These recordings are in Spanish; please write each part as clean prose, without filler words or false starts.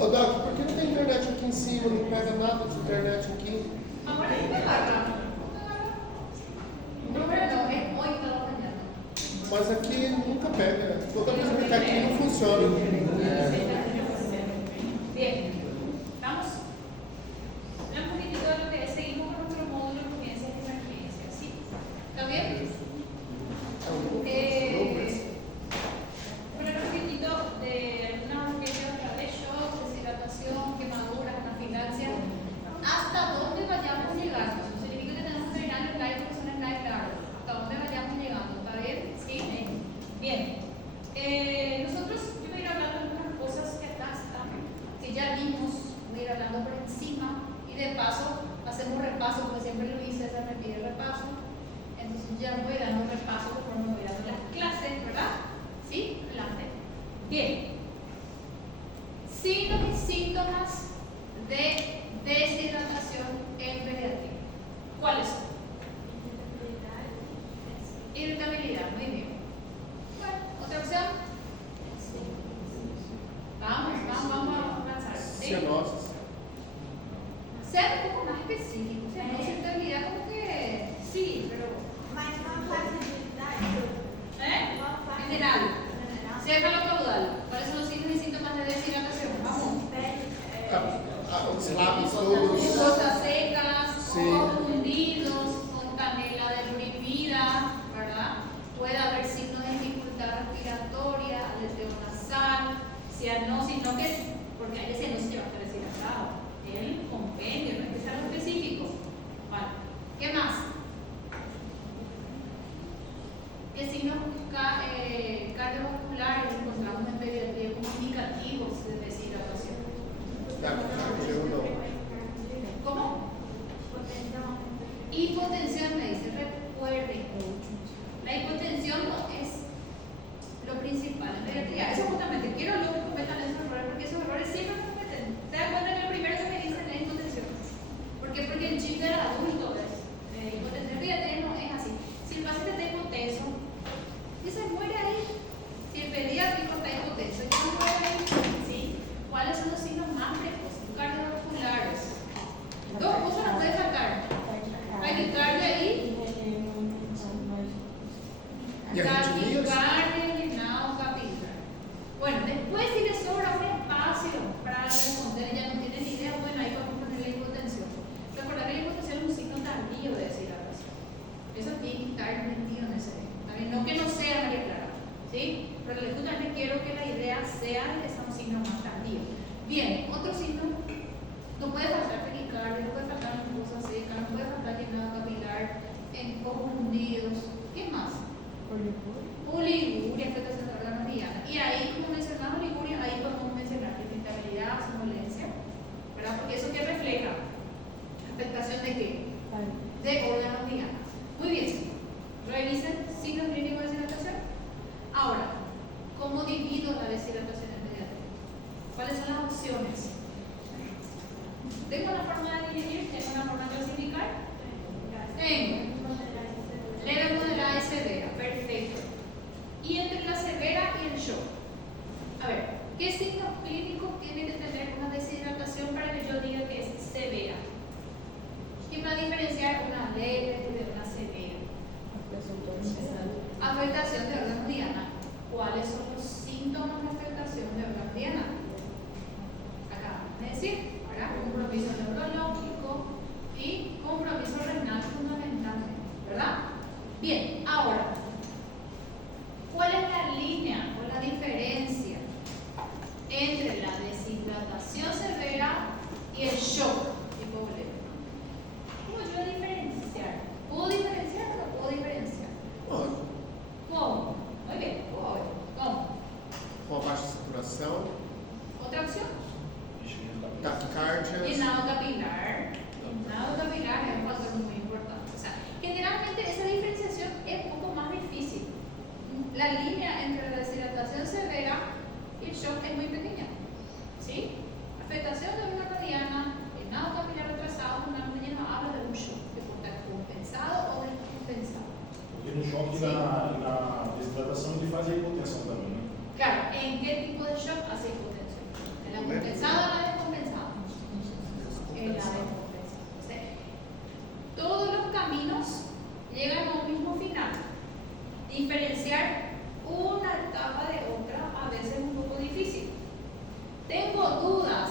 Ô, Doc, por que não tem internet aqui em cima? Não pega nada de internet aqui? Agora não pegar. Número não, é 8 da manhã. Mas aqui nunca pega. Toda vez que tá aqui não funciona. Bien, ¿estamos? Un poquitito de lo que seguimos con nuestro módulo de comienzas y emergencias, ¿sí? ¿Está bien? Bueno, un poquitito de algunas emergencias otra vez, shock, deshidratación, quemaduras, anafilaxia. ¿Hasta dónde vayamos llegando? Eso significa que tenemos que terminar el slide porque son slides largos. ¿Hasta dónde vayamos llegando? ¿Está bien? ¿Sí? Bien. Nosotros, yo voy a ir hablando de algunas cosas que acá están, que ya vimos, voy a ir hablando por encima y de paso hacemos repaso, porque siempre lo hice, César me pide repaso. Entonces ya voy dando un repaso conforme voy dando las clases, ¿verdad? ¿Sí? Adelante. Bien. Signos y síntomas de deshidratación en pediatría. ¿Cuáles son? Irritabilidad, muy bien. Bueno, otra opción. Vamos a avanzar. ¿Sí? Cianosis. Ser un poco más específico. O sea, no irritabilidad como que sí, pero. General. Céfalo caudal. ¿Cuáles son los signos y síntomas de deshidratación? Vamos. Os lábios todos. Mucosas secas, Sí. ojos hundidos, fontanela deprimida, ¿verdad? Puede haber signos de dificultad respiratoria, aleteo nasal, cianosis, no que, porque hay cianosis que va a estar deshidratado. El compendio, no es que sea algo específico. Vale. ¿Qué más? ¿Qué signos cardiovasculares encontramos en pediatría como indicativos de deshidratación? ¿Cómo? Hipotensión, me dice, recuerde. La hipotensión no es lo principal en pediatría. Eso justamente, quiero luego que cometan esos errores, porque esos errores siempre me cometen. ¿Te das cuenta que el primero que me dicen es hipotensión? ¿Por qué? Porque el chip del adulto es hipotensión en pediatría no es así. Si el paciente está hipotenso, y se muere ahí. Si el pediátrico está hipotenso, ya no muere ahí. ¿Sí? ¿Cuáles son los signos más precoces? Cardiovasculares. Dos cosas no pueden faltar. Taquicardia y taquicardia y llenado capilar. Bueno, después si le sobra un espacio para responder, ya no tienen idea, bueno, ahí vamos a poner la hipotensión. Recordar que la hipotensión es un signo tardío de deshidratación. Eso tiene que estar metido en ese. También no que no sea María Clara, ¿sí? Pero justamente quiero que la idea sea que sea un signo más tardío. Bien, otro signo, no puede faltar taquicardia, no puede faltar mucosa seca, no puede faltar llenado capilar, en ojos hundidos. ¿Qué más? Oliguria, afectación de órganos medianos. Y ahí, como mencionamos oliguria, ahí podemos mencionar irritabilidad, somnolencia, ¿verdad? Porque eso que refleja afectación de qué? De órganos medianos. Muy bien, revisen signos clínicos de deshidratación. Ahora, ¿cómo divido la deshidratación en pediatría? ¿Cuáles son las opciones? ¿Tengo una forma de dividir? ¿Tengo una forma de clasificar? Tengo. Leve, moderada y severa. Perfecto. Y entre la severa y el shock. A ver, ¿qué signos clínicos tiene que tener una deshidratación para que yo diga que es severa? ¿Quién va a diferenciar una leve de una severa? Afectación de órgano diana. ¿Cuáles son los síntomas de afectación de órgano diana? Acabamos de decir, ¿verdad? Compromiso neurológico y compromiso renal fundamentalmente, ¿verdad? Bien, ahora, ¿cuál es la línea o la diferencia entre la deshidratación severa y el shock hipovolémico? ¿Cómo yo diferenciar? ¿Puedo diferenciar o no puedo diferenciar? ¿Cómo? Muy bien, ¿cómo? Com baixa saturação. ¿Otra opción? Taquicardia. Llenado capilar. Llenado capilar es un factor muy importante. O sea, generalmente esa diferenciación es un poco más difícil. La línea entre la deshidratación severa y el shock es muy pequeña. ¿Sí? Afectación de una radiana, llenado capilar retrasado, normalmente no habla de un shock que puede estar compensado o descompensado. Porque no choque e na desidratação ele faz a hipotensão também, né? Claro, ¿en qué tipo de shock hace hipotensión? ¿En la compensada o la descompensada? En la descompensada. Entonces, todos los caminos llegan a un mismo final. Diferenciar una etapa de otra a veces es un poco difícil. Tengo dudas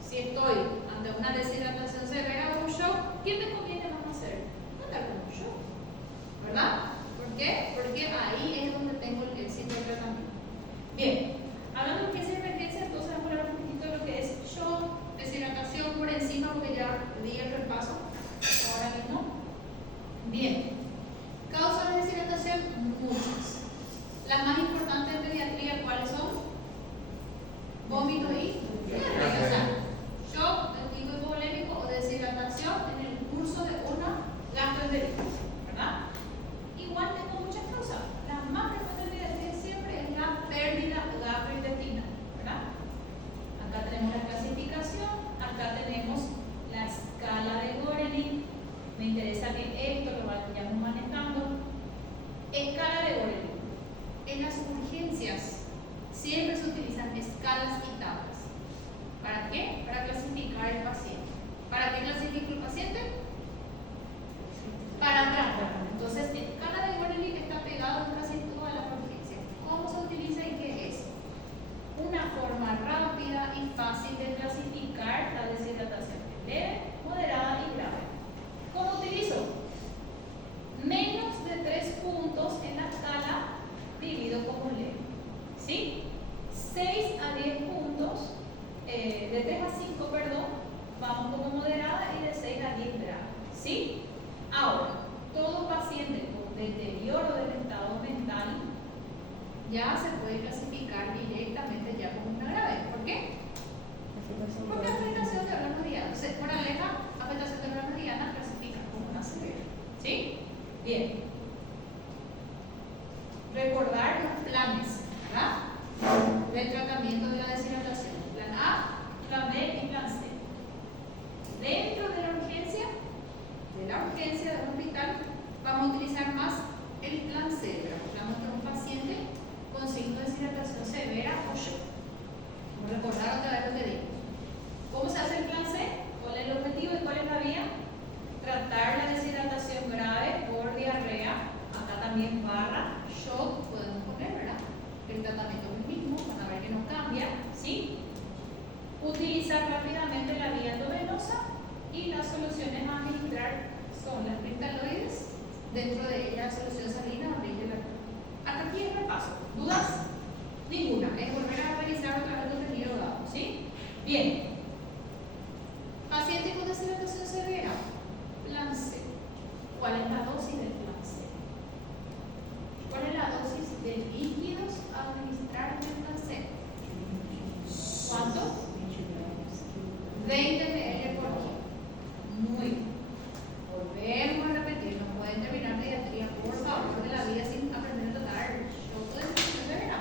si estoy ante una deshidratación severa o un shock. ¿Qué me conviene más hacer? Andar con un shock, ¿verdad? ¿Por qué? Porque ahí es donde tengo el éxito del tratamiento. Bien, hablando de urgencia y emergencia, entonces vamos a hablar un poquito de lo que es shock, deshidratación por encima, porque ya di el repaso ahora mismo. Bien, causas de deshidratación, muchas. Las más importantes en pediatría, ¿cuáles son? Vómito y diarrea. O sea, shock de tipo hipovolémico o deshidratación en el curso de una gastroenteritis, ¿verdad? Igual tengo muchas causas. La más frecuente en pediatría siempre es la pérdida gastrointestinal, ¿verdad? Acá tenemos la clasificación, acá tenemos la escala de Gorlin. Me interesa que esto lo vayamos manejando. Escala de Gorlin. En las urgencias siempre se utilizan escalas y tablas. ¿Para qué? Para clasificar el paciente. ¿Para qué clasifico el paciente? Para tratar. Entonces, escala de Gorlin está pegado en casi todas las urgencias. ¿Cómo se utiliza y qué es? Una forma rápida y fácil de clasificar la deshidratación leve, moderada y grave. ¿Cómo utilizo? Menos de 3 puntos en la escala dividido como leve. ¿Sí? 6 a 10 puntos, de 3 a 5, perdón, vamos como moderada y de 6 a 10 grave. ¿Sí? Ahora, todo paciente con deterioro del estado mental ya se puede clasificar directamente ya como una grave. ¿Por qué? Porque afectación de órganos dianas. Entonces, moraleja, afectación de órganos dianas clasifica como una severa. ¿Sí? Bien. Recordar los planes, ¿verdad? Del tratamiento de la deshidratación. Plan A, plan B y plan C. Dentro de la urgencia del hospital, vamos a utilizar más el plan C. Vamos a un paciente con signo de deshidratación severa o shock. Vamos a recordar otra vez lo que dimos. ¿Cómo se hace el plan C? ¿Cuál es el objetivo y cuál es la vía? Tratar la deshidratación grave por diarrea. Acá también barra, shock, podemos poner, ¿verdad? El tratamiento es el mismo, para ver que no cambia, ¿sí? Utilizar rápidamente la vía endovenosa y las soluciones a administrar son las cristaloides, dentro de ellas solución salina o leche de la. Hasta aquí el repaso. ¿Dudas? Ninguna. Es volver a revisar otra vez lo tenido dado, ¿sí? Bien. Paciente con deshidratación severa. Plan C. ¿Cuál es la dosis del plan C? ¿Cuál es la dosis de líquidos a administrar en el plan C? ¿Cuánto? 20 ml por kilo. Muy bien. Volvemos a repetir. No pueden terminar pediatría, por favor, de la vida sin aprender a tratar shock de deshidratación severa.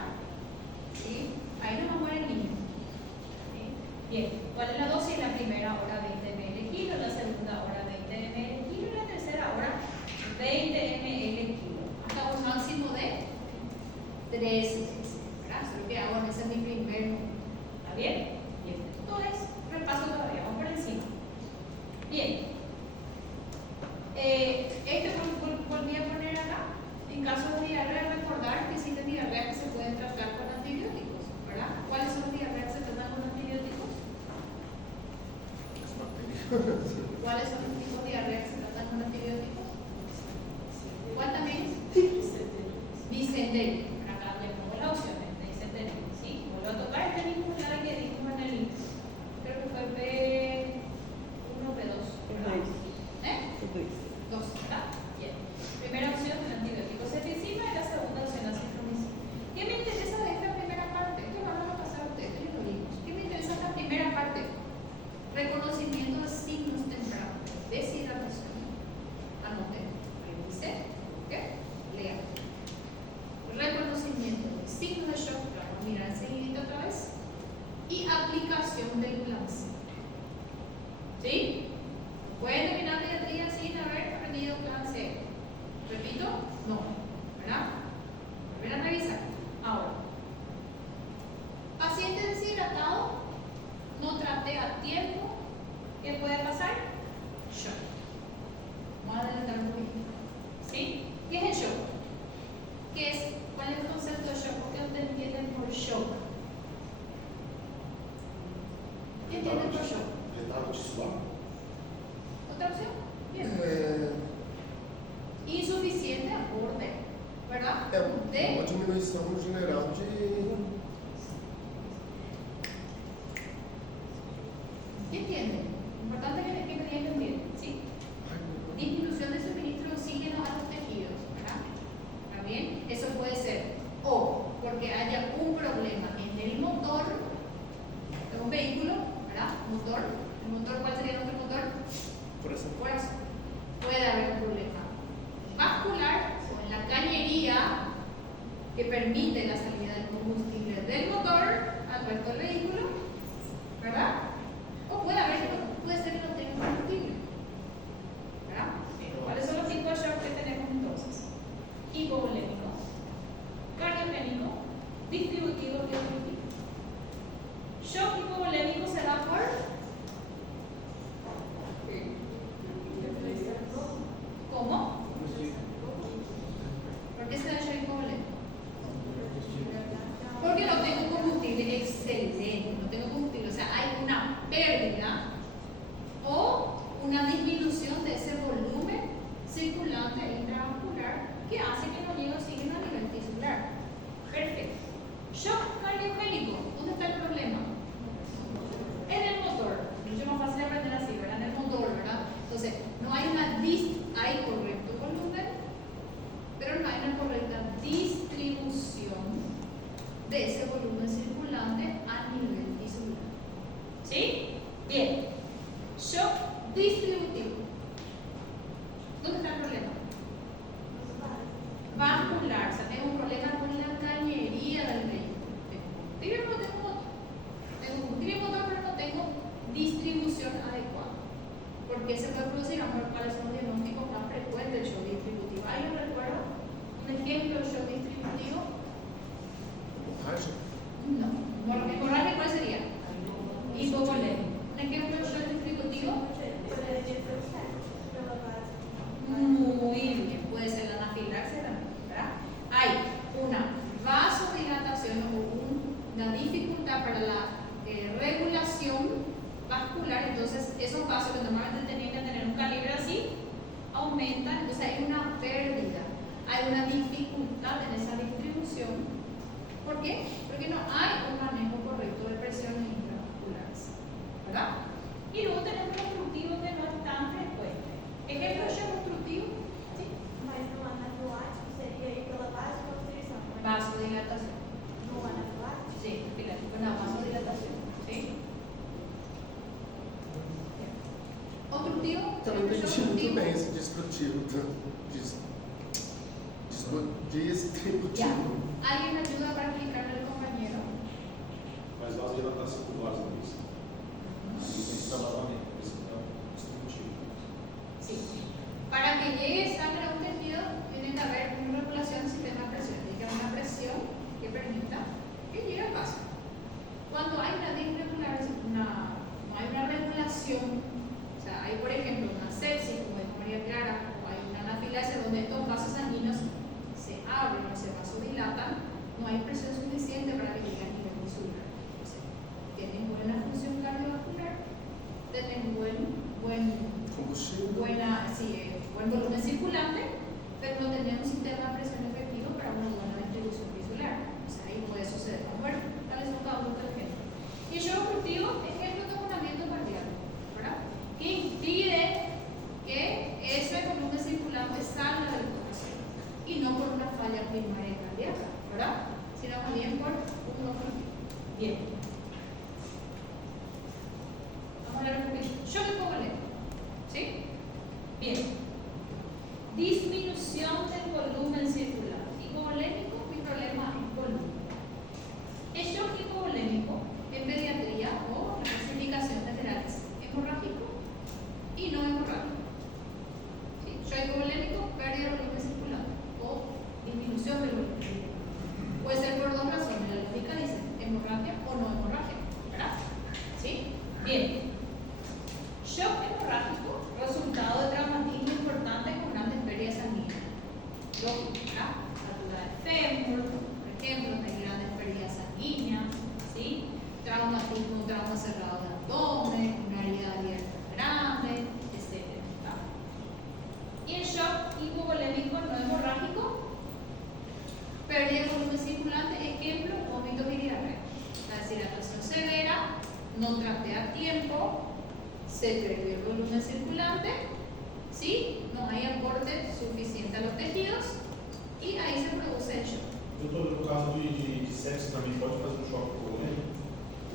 ¿Sí? Ahí no muere el niño. ¿Sí? Bien. ¿Cuál es la dosis? La primera hora 20 ml kilo, la segunda hora 20 ml kilo y la tercera hora 20 ml kilo. Hasta un máximo de 3 veces. ¿Verdad? Eso es lo que hago en ese es mi primer. ¿Está bien? Bien. Esto es repaso todavía. Vamos por encima. Bien. Volví a poner acá. En caso de diarrea, recordar que existen diarreas que se pueden tratar con antibióticos. ¿Verdad? ¿Cuáles son las diarreas que se tratan con antibióticos? ¿Cuáles son los tipos de diarrea que se tratan con antibióticos? ¿Cuál también? Disentería. Acá ya pongo las opciones de disentería. ¿Sí? Vuelvo a tocar este mismo plan que dijimos en el. Creo que fue P1 o P2. Dos, ¿verdad? Bien. Primera opción, el antibiótico cefixima y la segunda opción, acitromicina. ¿Qué me interesa de esta primera parte? Esto lo van a pasar a ustedes, ya lo vimos. ¿Qué me interesa esta primera parte? Reconocimiento de signos tempranos de deshidratación. Anoten, revisen, ¿ok? Lean. Reconocimiento de signos de shock, claro, mirar enseguida otra vez. Y aplicación del plan C. ¿Sí? ¿Pueden terminar pediatría sin haber aprendido plan C? ¿Repito? No. ¿Verdad? Volver a revisar. Ahora, paciente deshidratado ¿Qué entienden por shock? Estado tisular. ¿Otra opción? Bien. Insuficiente aporte, ¿verdad? Uma diminuição general de. ¿Qué entienden? Importante que me digan que entienden, ¿sí? Disminución de suministro de oxígeno a los tejidos, ¿verdad? ¿Está bien? Eso puede ser o porque haya un problema en el motor de un vehículo, ¿verdad? Motor. ¿El motor cuál sería nuestro motor? Coração. Corazón. Puede haber un problema vascular o en la cañería que permite la salida del combustible del motor al resto del vehículo, ¿verdad? O puede haber, puede ser que no tenga combustible, ¿verdad? ¿Cuáles son los tipos de shock que tenemos entonces? Hipovolémico, cardiogénico, distributivo y obstructivo. Shock hipovolémico se da por ¿cómo? ¿Por qué se da shock hipovolémico? Porque no tengo combustible excelente, no tengo combustible, o sea, hay una pérdida o una disminución de ese volumen circulante intravascular que hace que no llegue oxígeno a nivel tisular. Perfecto. Shock cardiogénico, ¿dónde está el problema? En el motor. Mucho más fácil aprender así, ¿verdad? En el motor, ¿verdad? Entonces, no hay hay correcto volumen, pero no hay una correcta distribución de ese volumen circulante a nivel tisular. ¿Sí? Bien. Shock distributivo. ¿Dónde está el problema? Vascular. O sea, tengo un problema con la cañería del vehículo. Tengo combustible motor, pero no tengo distribución adecuada. ¿Por qué se puede producir? Vamos a ver cuáles son los diagnósticos más frecuentes del shock distributivo. ¿Alguien recuerda un ejemplo de shock distributivo? No. ¿Hemorragia cuál sería? Hipovolémico. ¿Un ejemplo de shock distributivo? Muy bien. Puede ser la anafilaxia también, ¿verdad? Hay una vasodilatación o una dificultad para la regulación vascular. Entonces, esos vasos que normalmente tenían que tener un calibre así, aumentan. Entonces, hay una pérdida, hay una dificultad en esa distribución. ¿Por qué? Porque no hay un manejo correcto de presiones intravasculares, ¿verdad? Y luego tenemos el obstructivo que no es tan frecuente. ¿Ejemplo de shock obstructivo? ¿Sí? Mas no anafilático seria aí pela vasoconstrição. Vasodilatación. No anafilático? Sí, fíjate, una vasodilatación. ¿Sí? Obstructivo. Também tenemos entendi shock muito bem obstructivo. esse destrutivo. Distributivo. Ya. ¿Alguien me ayuda para explicarle al compañero? Mas vasodilatação por vaso da vista. Aí tem esse travamento, esse distributivo. Sí. Para que llegue sangre a un tejido, tiene que haber una regulación del sistema de presión. Tiene que haber una presión que permita que llegue al vaso. Cuando hay una disregulación, no hay una regulación, o sea, hay por ejemplo una sepsis, como dijo María Clara, o hay una anafilaxia donde estos vasos sanguíneos se abren o se vasodilatan, no hay presión suficiente para que llegue a nivel tisular. Entonces, tienen buena función cardiovascular, tienen Combustível. buen volumen circulante, pero no tenemos un sistema de presión efectivo para una buena distribución tisular. O sea, ahí puede suceder. Vamos a ver cuáles son cada uno de los ejemplos. Y el shock obstructivo es el taponamiento cardíaco, ¿verdad? Que impide que ese volumen circulante salga del corazón y no por una falla primaria cardíaca, ¿verdad? Sino más bien por un objetivo. Bien. Vamos a ver un poquito. Shock hipovolémico. ¿Sí? Bien. Disminución del volumen circular. Hipovolémico, mi problema es volumen. El shock hipovolémico en pediatría o la clasificación general es hemorrágico y no hemorrágico. ¿Sí? Shock hipovolémico, pérdida de volumen circulante o disminución del volumen circulante. Puede ser por dos razones. La lógica dice hemorragia o no hemorragia, ¿verdad? ¿Sí? Bien. Shock hemorrágico, resultado de traumatismo importante con grandes pérdidas sanguíneas. Lógica, fractura de fémur, por ejemplo, hay grandes pérdidas sanguíneas, ¿sí? Traumatismo, trauma cerrado de abdomen. no traté a tiempo, se creció el volumen circulante, ¿sí? No hay aporte suficiente a los tejidos y ahí se produce el shock. Doutor, no caso de sexo também pode fazer um choque turbulento?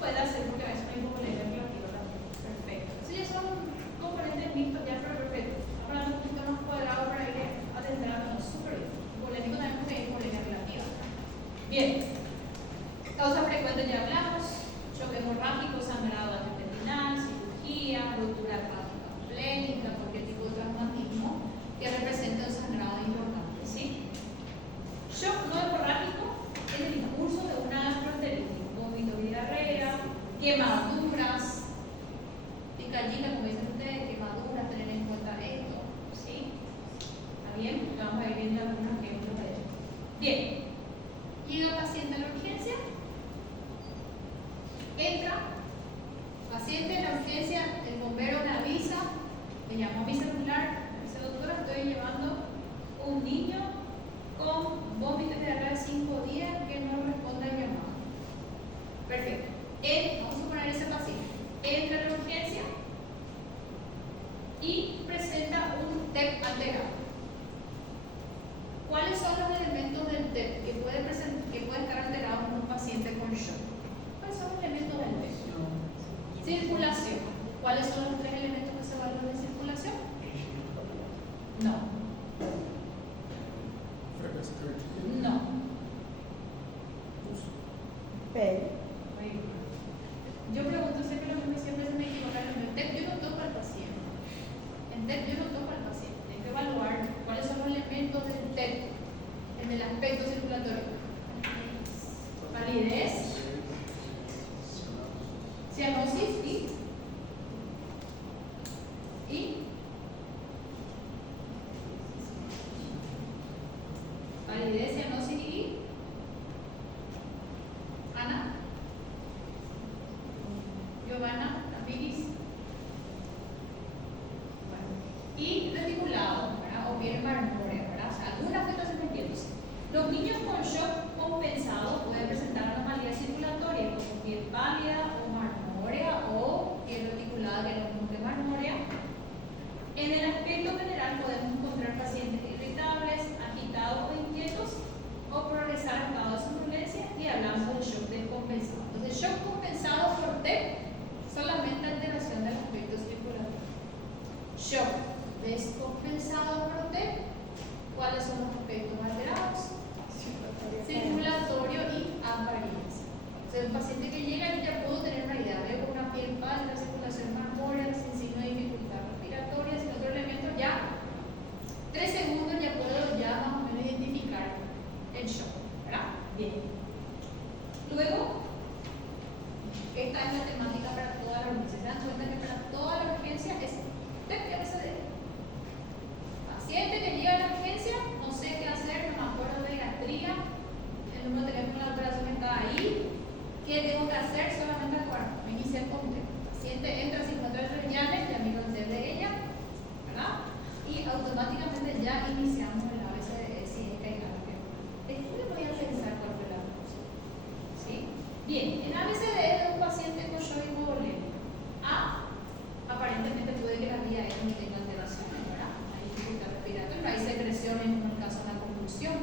Puede hacer porque a veces no hay hipovolemia relativa también. Perfecto. Entonces ya son componentes mixtos ya, pero perfecto. Ahora un poquito más cuadrado para ir adentrándonos. Súper bien. Hipovolémico también porque hay hipovolemia relativa. Bien. Causas frecuentes ya hablamos. Choque hemorrágico, sangrado antepetinal, cirugía, ruptura hepática plénica, cualquier tipo de traumatismo que represente un sangrado importante, ¿sí? Shock no hemorrágico es el impulso de una gastroenteritis, vómito y diarrea, quemaduras, picadillas, como dicen ustedes, quemaduras, tener en cuenta esto, ¿sí? ¿Está bien? Vamos a ir viendo algunos ejemplos de ello. Bien, llega el paciente a la urgencia, entra, paciente en la urgencia, el bombero me avisa, me llamó a mi celular, me dice, doctora, estoy llevando un niño con vómito de diarrea de 5 días que no responde al llamado. Perfecto. Vamos a suponer ese paciente entra a la urgencia y presenta un TEP alterado. ¿Cuáles son los elementos del TEP que puede estar alterado en un paciente con shock? ¿Cuáles son los elementos del TEP? Circulación. ¿Cuáles son los 3 elementos que se evalúan en circulación? No. Frecuencia cardíaca. No. Pele. Yo pregunto siempre lo mismo y siempre se me equivoca. En el TEP yo no toco al paciente. En TEP yo no toco al paciente. Hay que evaluar cuáles son los elementos del TEP en el aspecto circulatorio. Validez, cianosis y validez, cianosis y Ana, Giovanna, Amiris, y reticulado, ¿verdad? O bien marmórea, ¿verdad? O sea, alguna afectación metiéndose. Los niños con shock compensado pueden presentar anomalías circulatorias como piel pálida o marmórea o piel reticulada que no cumple marmórea. En el aspecto general podemos encontrar pacientes irritables, agitados o inquietos o progresar en estado de somnolencia y hablamos del shock descompensado. Entonces, shock compensado por TEP, solamente alteración del aspecto circulatorio. Shock descompensado por TEP, ¿cuáles son los aspectos alterados? Circulatorio y apariencia. O sea, un paciente que llega y ya puedo tener una idea, veo una piel pálida, circulación marmórea, sin signo de dificultad respiratoria, sin otro elemento, ya 3 segundos ya puedo ya más o menos identificar el shock, ¿verdad? Bien. Luego, esta es la temática para toda la urgencia. Se dan cuenta que para toda la urgencia es TEP-ABCD. Paciente que llega a la urgencia, no sé qué hacer, no me acuerdo de gastría, el número de teléfono de la operación está ahí. ¿Qué tengo que hacer? Solamente acuerdo. Me inicia el control. Paciente entra sin encontrar señales, ya miro el de ella, ¿verdad? Y automáticamente ya iniciamos el ABCD si es que hay algo que. Después voy a pensar cuál fue la razón. ¿Sí? Bien, el ABCD de un paciente con shock hipovolémico. Aparentemente puede que la vía aérea no tenga alteraciones, ¿verdad? Hay dificultad respiratoria, hay secreciones como en el caso de la convulsión.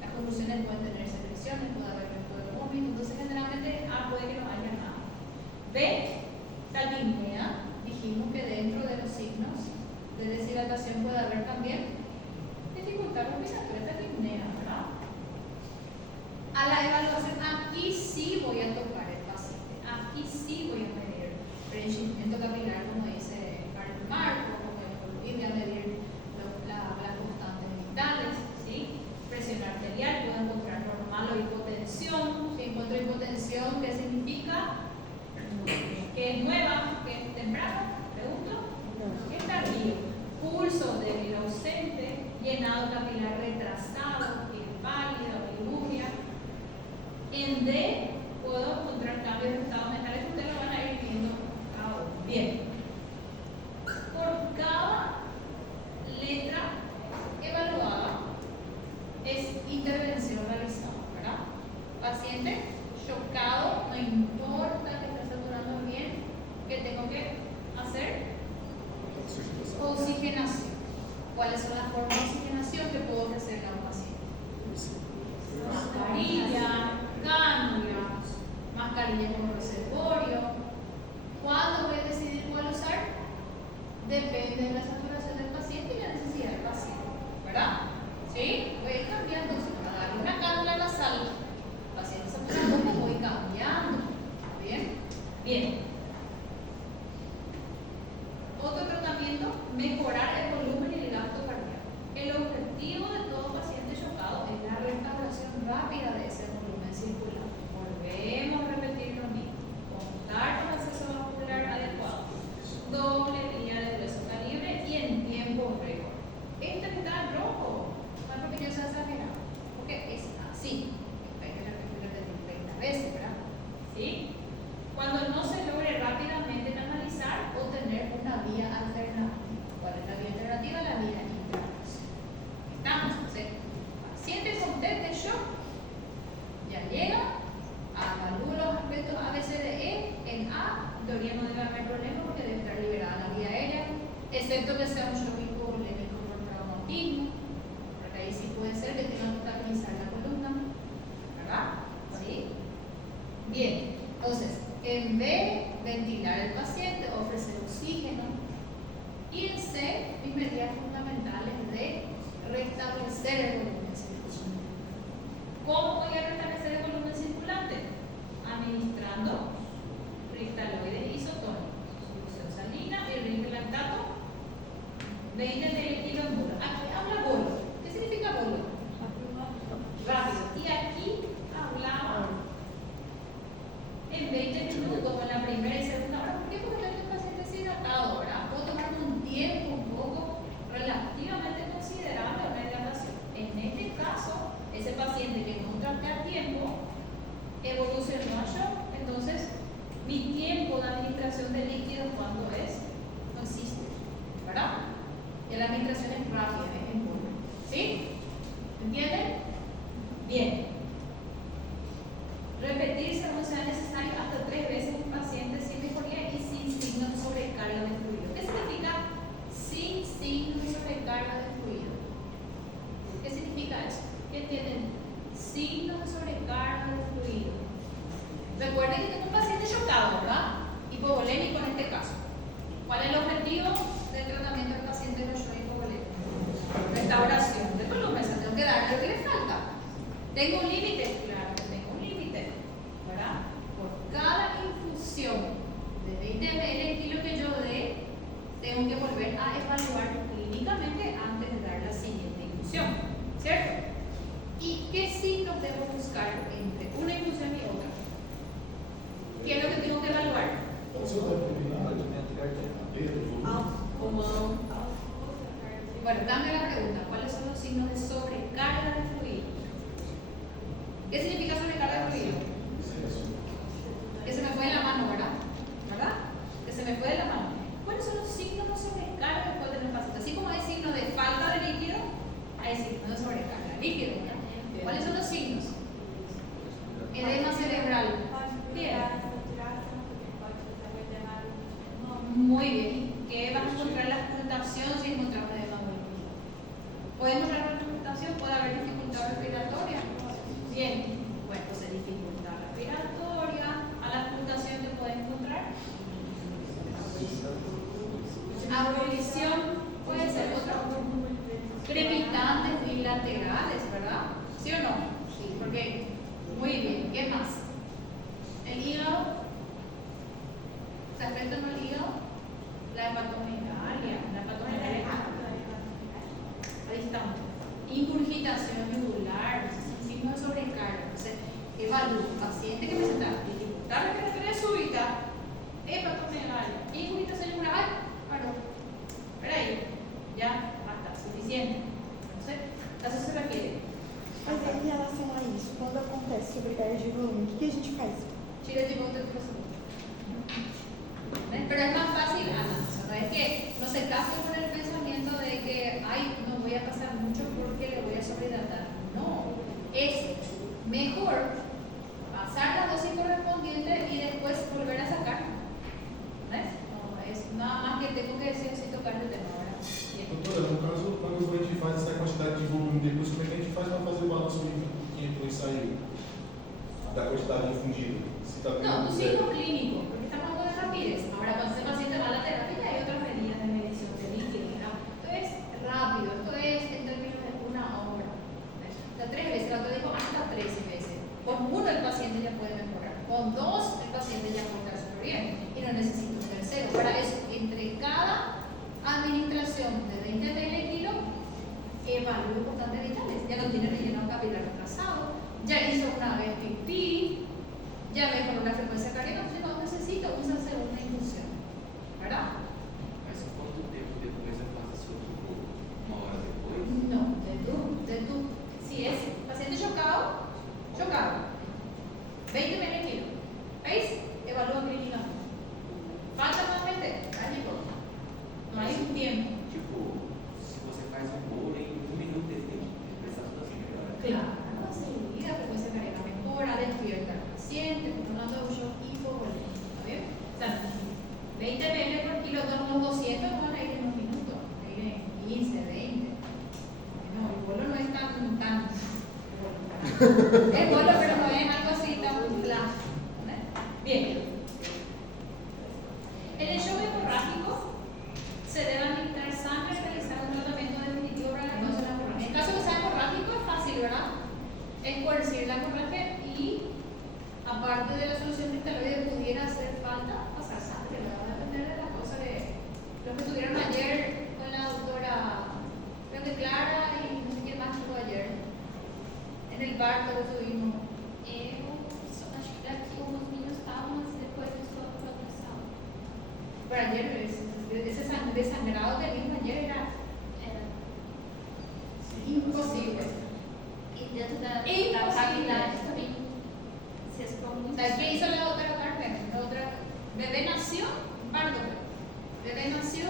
Las convulsiones pueden tener secreciones, puede haber evento de vómito, entonces generalmente puede que no haya nada. B, taquipnea. Dijimos que dentro de los signos de deshidratación puede haber también dificultad mascarilla como reservorio. ¿Cuándo voy a decidir cuál usar? Depende de la saturación del paciente y la necesidad del paciente, ¿verdad? ¿Sí? Voy a ir cambiando. Si me va a dar una cánula nasal, paciente saturado, me voy cambiando. ¿Bien? Bien. Otro tratamiento, mejorar el volumen y el gasto cardíaco. El objetivo de todo paciente chocado es la restauración rápida de ese volumen circular. Volvemos a repetir lo mismo. Contar con acceso vascular adecuado, doble vía de grueso calibre y en tiempo récord. Este está en rojo, no es porque yo sea exagerado, porque es así. Hay que repetirlo 30 veces, ¿verdad? ¿Sí? Cuando no se logre rápidamente canalizar o tener una vía alternativa. ¿Cuál es la vía alternativa? La vía intravenosa. Estamos, paciente con test de shock, ya llega, evalúa los aspectos ABCDE, en A, en teoría no debe haber problema porque debe estar liberada la vía aérea, excepto que sea un shock hipovolémico por traumatismo, porque ahí sí puede ser que tengan que estabilizar la columna, ¿verdad? ¿Sí? Bien, entonces, en B, ventilar al paciente, ofrecer oxígeno. Y en C, mis medidas fundamentales de restablecer el volumen circulante. ¿Cómo voy a restablecer el volumen circulante? Administrando cristaloides isotónicos, solución salina y ringlactato 20 ml en bolo. Aquí habla bolo. ¿Qué significa bolo? Rápido. Y aquí hablamos en 20 minutos o en la primera y segunda hora. ¿Por qué? Porque yo tengo un paciente deshidratado, ¿verdad? Puedo tomarme un tiempo un poco relativamente considerable una hidratación. En este caso, ese paciente que no traté a tiempo evolucionó a shock, entonces mi tiempo de administración de líquidos, ¿cuándo es? No existe, ¿verdad? Y la administración es rápida, es en polvo. ¿Sí? ¿Entienden? Bien. Repetir según sea necesario hasta 3 veces un paciente sin mejoría y sin signos de sobrecarga de fluido. ¿Qué significa sin signos de sobrecarga de fluido? ¿Qué significa eso? Que tienen signos de sobrecarga de fluido. Recuerden que tengo un paciente chocado, ¿verdad? Hipovolémico en este caso. ¿Cuál es el objetivo del tratamiento del paciente con shock hipovolémico? Restauración del volumen. Tengo que darle lo que le falta. ¿Tengo un límite? Claro que tengo un límite, ¿verdad? Por cada infusión de 20 ml el kilo que yo dé, tengo que volver a evaluar clínicamente antes de dar la siguiente infusión, ¿cierto? ¿Y qué signos debo buscar entre una infusión y otra? ¿Qué es lo que tengo que evaluar? Bueno, dame la pregunta. ¿Cuáles son los signos de sobrecarga de fluido? ¿Qué significa sobrecarga de fluido? Que se me fue de la mano, ¿verdad? ¿Verdad? Que se me fue de la mano. ¿Cuáles son los signos de sobrecarga después de la paciente? Así como hay signos de falta de líquido, hay signos de sobrecarga de líquido, ¿verdad? ¿Cuáles son los signos? Edema cerebral. Bien. Muy bien. ¿Qué vas a encontrar la ocultación si encontramos edema muy líquido? ¿Puede encontrar una ocultación? ¿Puede haber dificultad respiratoria? Bien. Bueno, pues dificultad respiratoria. ¿A la ocultación que puede encontrar? Abolición. Puede ser otra. Crepitantes bilaterales, ¿verdad? ¿Sí o no? Sí. Porque, muy bien. ¿Qué más? El hígado. ¿Se afecta en el hígado? La hepatomegalia. La hepatomegalia. Ahí estamos. Ingurgitación yugular. Signos de sobrecarga. Entonces, evalúo. Paciente que presenta dificultad respiratoria súbita, hepatomegalia, ingurgitación yugular. ¡Ay! Perdón. Espera ahí. Ya, basta. Suficiente. Entonces, a eso se refiere. Mas em relação a isso, quando acontece sobrecarga de volume, o que a gente faz? Chile de volta de corazón. Pero es más fácil, Ana. ¿No? Es que no se casen con el pensamiento de que, ay, no voy a pasar mucho porque le voy a sobrehidratar. No. Es mejor pasar la dosis correspondiente y después volver a sacar. ¿Ves? No es nada más que tengo que decir si tocar el tema, ¿verdad? Bien. Doutora, no caso, quando a gente faz essa quantidade de volume depois, como é que a gente faz para fazer o balanço líquido que entrou e saiu? Da quantidade infundida? Si está No, tu teniendo signo clínico, porque estamos hablando de rapidez. Ahora, cuando ese paciente va a la terapia, ya hay otras medidas de medición de líquido, ¿verdad? Esto es rápido, esto es en términos de una hora. Hasta 3 veces, la otra dijo hasta 13 veces. Con 1 el paciente ya puede mejorar, con 2 el paciente ya puede estar súper bien y no necesita un tercero. Para eso, entre cada administración de 20 ml kilo, evalúe constantes vitales. Ya no tiene relleno capilar retrasado, ya hizo una vez pipí, ya mejoró la frecuencia cardíaca, entonces no necesita una segunda infusión, ¿verdad? Mas quanto tempo depois eu faço seu tubo? Uma hora depois? No, si es paciente chocado, 20 ml kilo, ¿veis? Evalúa clínicamente. Falta nuevamente, no hay un tiempo. Tipo, se você faz um bolo em 1 minuto, ele tem que prestar tudo assim melhor. Claro, enseguida la frecuencia cardíaca mejora, despierta al paciente, estamos hablando de un shock hipovolémico, ¿está bien? O sea, 20 ml por kilo, unos 200 no van a ir en unos minutos, van a ir en 15, 20. No, el bolo no es tan es bolo, pero no es algo así tan claro. Bien. En el shock hemorrágico se debe administrar sangre y realizar un tratamiento definitivo para la causa de la hemorragia. En caso que sea hemorrágico es fácil, ¿verdad? Es coercir la hemorragia y, aparte de la solución cristaloide, pudiera hacer falta pasar sangre, ¿verdad? Va a depender de la cosa de los que estuvieron ayer con la doctora, creo que Clara y no sé quién más estuvo ayer. En el parto tuvimos. Acho que daqui uns minutos mas depois eu sou progressão. Pero ayer, ese desangrado que vimos ayer era imposible. E dentro da Impossível. cavidade também se expõe muito. ¿Sabes qué hizo la doctora Carmen? La otra, bebé nació, parto. Bebé nació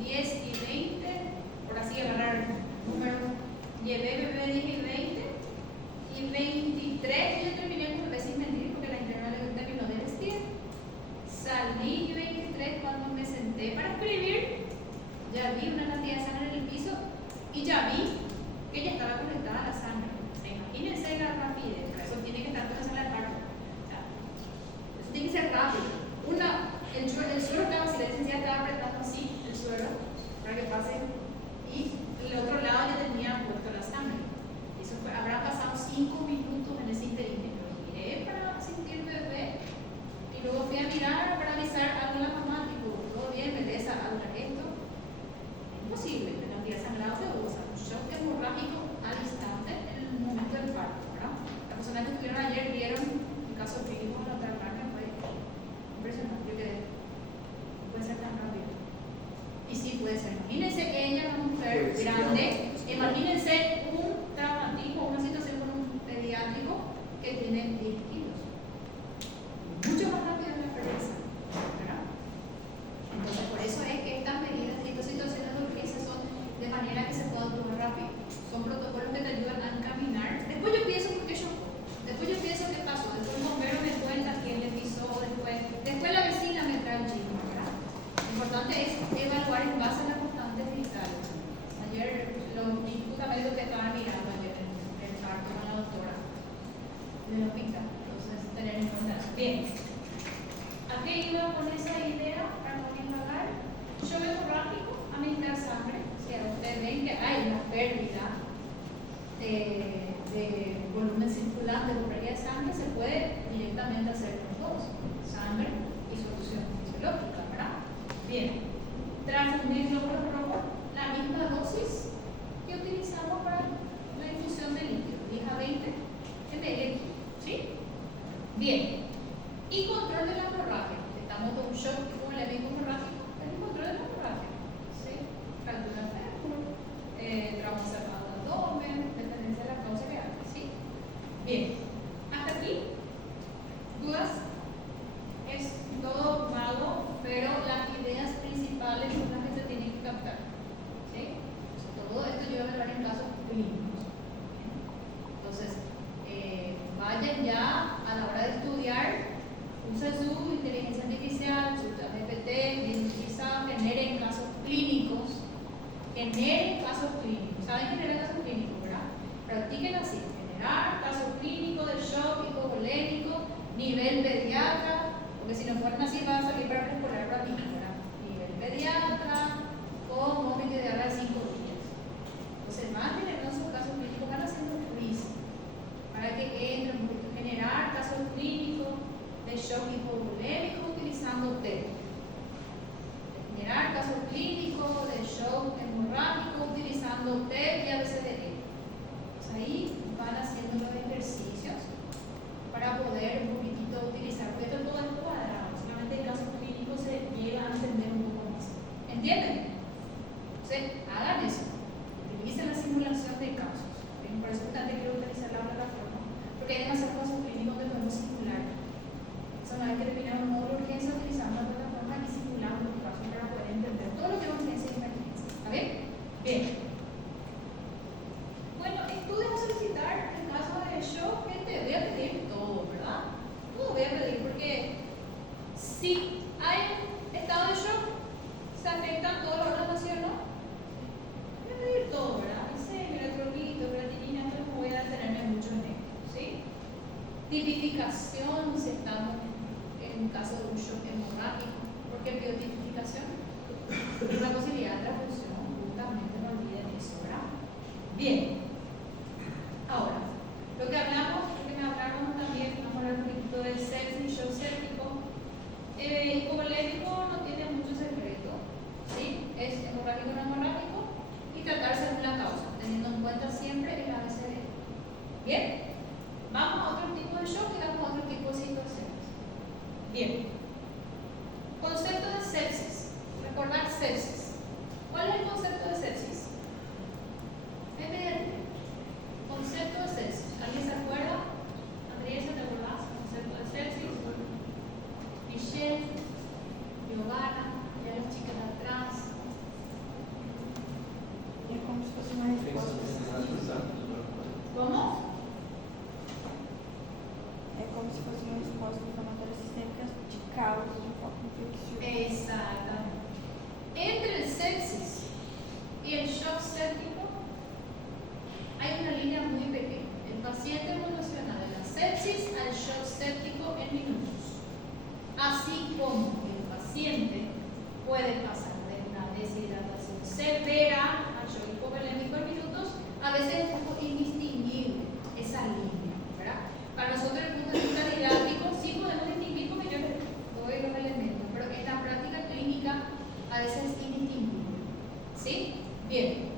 10 y 20, por así agarrar números. Llevé bebé 10 y 20 y 23 yo terminé con bebé sin mentir porque la interna le terminó de vestir. Salí 23 cuando me senté para escribir, ya vi una cantidad de sangre en el piso y ya vi que ya estaba conectada a la sangre. Imagínense la rapidez, por eso tiene que estar toda la sala de parto. O sea, eso tiene que ser rápido. El suelo estaba así, la licenciada estaba apretando así el suelo para que pase y el otro lado ya tenía puesto la sangre. Eso habrá pasado 5 minutos en ese interín. Pero miré para sentir bebé y luego fui a mirar para avisar algo a la mamá, tipo, todo bien, belleza, algo esto. Imposible, la cantidad de sangrado se usa. Un shock hemorrágico al instante en el momento del parto, ¿verdad? Las personas que estuvieron ayer vieron el caso clínico de la otra carne, fue impresionante, yo quedé, no puede ser tan rápido. Y sí puede ser. Imagínense que ella, una mujer grande, imagínense un traumatismo, una situación con un pediátrico que tiene 10 kilos. Mucho más rápido en la pereza, ¿verdad? Entonces, por eso es que estas medidas y estas situaciones de urgencia son de manera que se pueda actuar rápido. Son protocolos que te ayudan a encaminar. Después yo pienso por qué chocó. Después yo pienso qué pasó. Después el bombero me cuenta quién le pisó. Después la vecina me trae el chico, ¿verdad? Lo importante es evaluar en base a las constantes vitales. Ayer justamente lo que estaba mirando ayer en el parto con la doctora del hospital. Entonces, tener en cuenta eso. Bien. ¿A qué iba con esa idea para no indagar? Shock hemorrágico, administrar sangre. Si ustedes ven que hay una pérdida de volumen circulante de pérdida de sangre, se puede directamente hacer los dos, sangre y solución fisiológica, ¿verdad? Bien, transfundir glóbulos rojos, la misma dosis que utilizamos para la infusión de líquido, 10 a 20 ml, ¿sí? Bien, y control de la hemorragia. Estamos con un shock hipovolémico hemorrágico, el control de la hemorragia, ¿sí? Fractura fémur, trauma cerrado del abdomen, dependencia de la causa que haya, ¿sí? Bien, hasta aquí, dudas. Es todo vago, pero las ideas principales son las que se tienen que captar, ¿sí? Todo esto yo voy a hablar en casos clínicos. Entonces, vayan ya a la hora de estudiar, usen su inteligencia artificial, su ChatGPT, bien utilizado, generen casos clínicos. Generen casos clínicos. ¿Saben generar casos clínicos, verdad? Practiquen así, generar casos clínicos. cuando T y a veces de E. Pues ahí van haciendo los ejercicios para poder un poquitito utilizar, porque esto todo es cuadrado, solamente el caso clínico se llega a entender un poco más. ¿Entienden? Entonces, hagan eso, utilicen la simulación de casos. Por eso es importante que utilizar la plataforma, porque hay demasiados casos clínicos que podemos simular. Entonces, una vez que terminamos un módulo de urgencia, utilizamos la plataforma y simulamos los casos para poder entender todo lo que es urgencia y emergencia. ¿Está bien? Bien. Bueno, estudios a solicitar en caso de shock, gente, voy a pedir todo, ¿verdad? Todo voy a pedir, porque si hay estado de shock, se afectan todos los órganos, ¿sí o no? Voy a pedir todo, ¿verdad? Electrolito, creatinina, entonces no voy a detenerme mucho en esto, ¿sí? Tipificación, si estamos en caso de un shock hemorrágico, porque biotipificación es una posibilidad de transfusión, justamente no olviden eso, ¿verdad? Bien. Ahora, lo que me hablábamos también, vamos a hablar un poquito de sepsis, shock séptico. Hipovolémico no tiene mucho secreto, ¿sí? Es hemorrágico o no hemorrágico y tratar según la causa, teniendo en cuenta siempre el ABCD. Bien, vamos a otro tipo de shock y vamos a otro tipo de situaciones. Bien, concepto de sepsis. Recordar sepsis. ¿Cuál es el concepto de sepsis? Concepto de sepsis. ¿Alguien se acuerda? Andrés, ¿te acordás? Concepto de sepsis. Michelle, Giovanna, ya las chicas de atrás. É como se fosse uma resposta. ¿Cómo? É como se fosse uma resposta inflamatória sistêmica de causa de um foco infeccioso. Exactamente. Entre el sepsis y el shock séptico hay una línea muy pequeña. El paciente evoluciona de la sepsis al shock séptico en minutos. Así como el paciente puede pasar de una deshidratación severa al shock hipovolémico en minutos, a veces es un poco indistinguible esa línea, ¿verdad? Para nosotros, desde el punto de vista didáctico, sí podemos distinguir porque yo les doy los elementos, pero en la práctica clínica a veces es indistinguible. ¿Sí? Bien.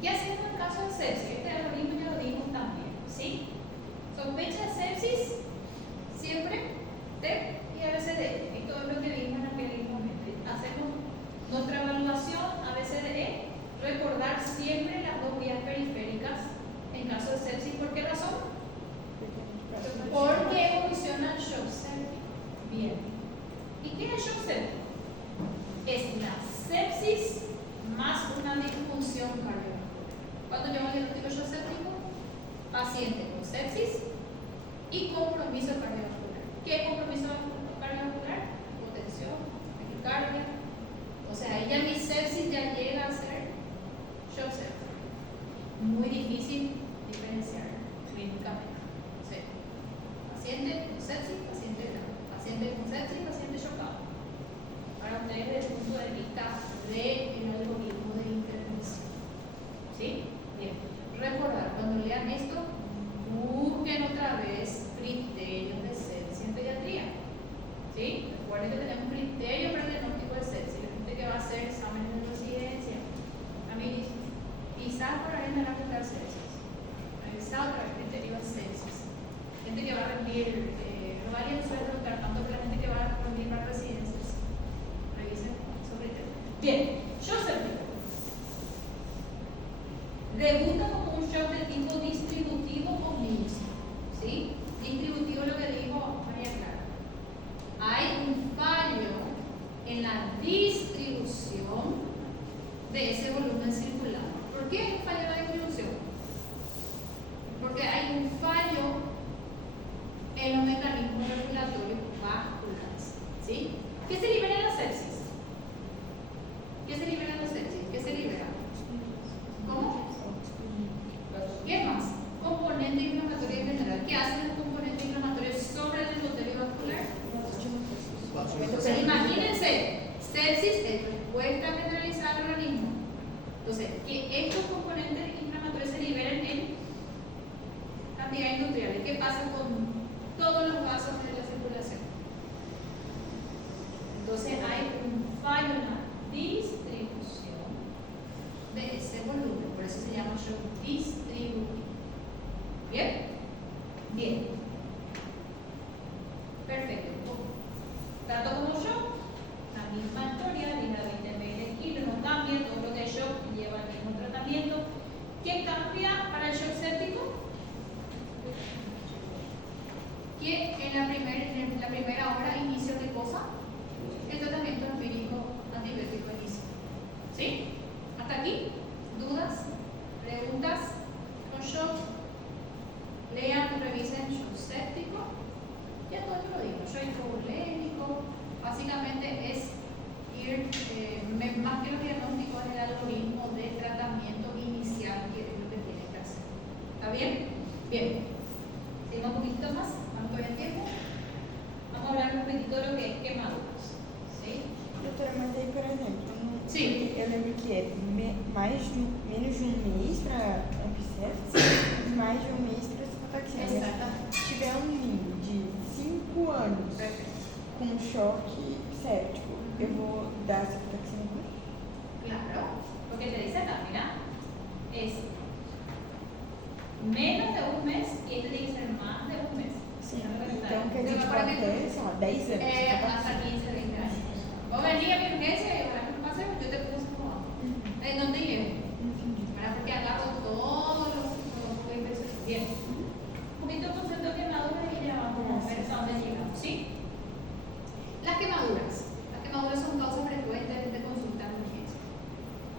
¿Qué hacemos en caso de sepsis? Este algoritmo ya lo dimos también. ¿Sí? Sospecha de sepsis, siempre T y ABCD. Y todo lo que vimos en aquel momento. Hacemos nuestra evaluación ABCDE, recordar siempre las dos vías periféricas en caso de sepsis. ¿Por qué razón? Porque evoluciona el shock séptico. Bien. ¿Y qué es el shock séptico? Es la sepsis más una disfunción cardiovascular. Cuando yo diagnóstico shock séptico, paciente con sepsis y compromiso cardiovascular. ¿Qué compromiso cardiovascular? Hipotensión, taquicardia. O sea, ahí ya mi sepsis ya llega a ser shock séptico. Muy difícil diferenciar clínicamente. Sí. Paciente con sepsis, paciente grave. Paciente con sepsis, paciente chocado. Para ustedes desde el punto de vista del algoritmo de intervención. ¿Sí? Bien. Recordar, cuando lean esto, busquen otra vez criterios de sepsis en pediatría. ¿Sí? Recuerden que tenemos criterios para el diagnóstico de sepsis. La gente que va a hacer exámenes de residencia, amigos, quizás por ahí me van a contar sepsis. Revisar otra vez criterios de sepsis. Gente que va a rendir, no vayan a preguntar tanto para la gente que va a rendir para residencias. Revisen sobre el tema. Bien, shock séptico. Debuta como un shock de tipo distributivo o mixto. ¿Sí? Distributivo es lo que dijo María Clara. Hay un fallo en la distribución de ese volumen circular. ¿Por qué hay un fallo en la distribución? Porque hay un fallo en los mecanismos regulatorios vasculares. ¿Sí? ¿Qué se libera en la sepsis? ¿Qué se libera en la sepsis? ¿Qué se libera? ¿Cómo? ¿Qué más? Componente inflamatorio en general. ¿Qué hacen los componentes inflamatorios sobre el endotelio vascular? Entonces, imagínense, sepsis es respuesta generalizada al organismo. Entonces, que estos componentes inflamatorios se liberen en cantidades industriales. ¿Qué pasa con todos los vasos de la circulación? Entonces, hay un fallo en la distribución de ese volumen shock distributivo. ¿Bien? Bien. Perfecto. Tanto como shock, la misma historia, dije 20 ml kilo, no cambia, todo lo que es shock lleva el mismo tratamiento. ¿Qué cambia para el shock séptico? Que en la primera hora inicio de cosa, el tratamiento empírico antibiótico inicia. ¿Sí? ¿Hasta aquí? ¿Dudas? ¿Preguntas? ¿Con shock? Lean, revisen shock séptico. Ya todo yo lo digo, shock hipovolémico. Básicamente es ir, más que los diagnósticos, es el algoritmo de tratamiento inicial, que es lo que tiene que hacer. ¿Está bien? Bien. Seguimos un poquito más, vamos todavía en tiempo. Vamos a hablar un poquitito de lo que es quemaduras. ¿Sí? Doutora, mas aí, por exemplo, Sim. eu lembro que é menos de um mês para MPCF e mais de um mês para cifotaxina. Exatamente. Se tiver um menino de 5 anos com choque séptico, eu vou dar cifotaxina com ele? Claro, porque te dice acá, mira, es menos de un mes y este tiene que ser más de un mes. Sim. Ya me Então, contaron. quer dizer, Pero tipo, para mí, até, sei lá, 10 anos. hasta 15, 20 años. Vos venís a mi urgencia y ojalá que no pase, yo te puse como no te llevo. Entendi. ¿Verdad? Porque agarro todos los infecciones. Bien. Un poquito de concepto de quemaduras y ya vamos a ver hasta dónde llegamos. ¿Sí? Las quemaduras. Las quemaduras son causas frecuentes de consulta en urgencia.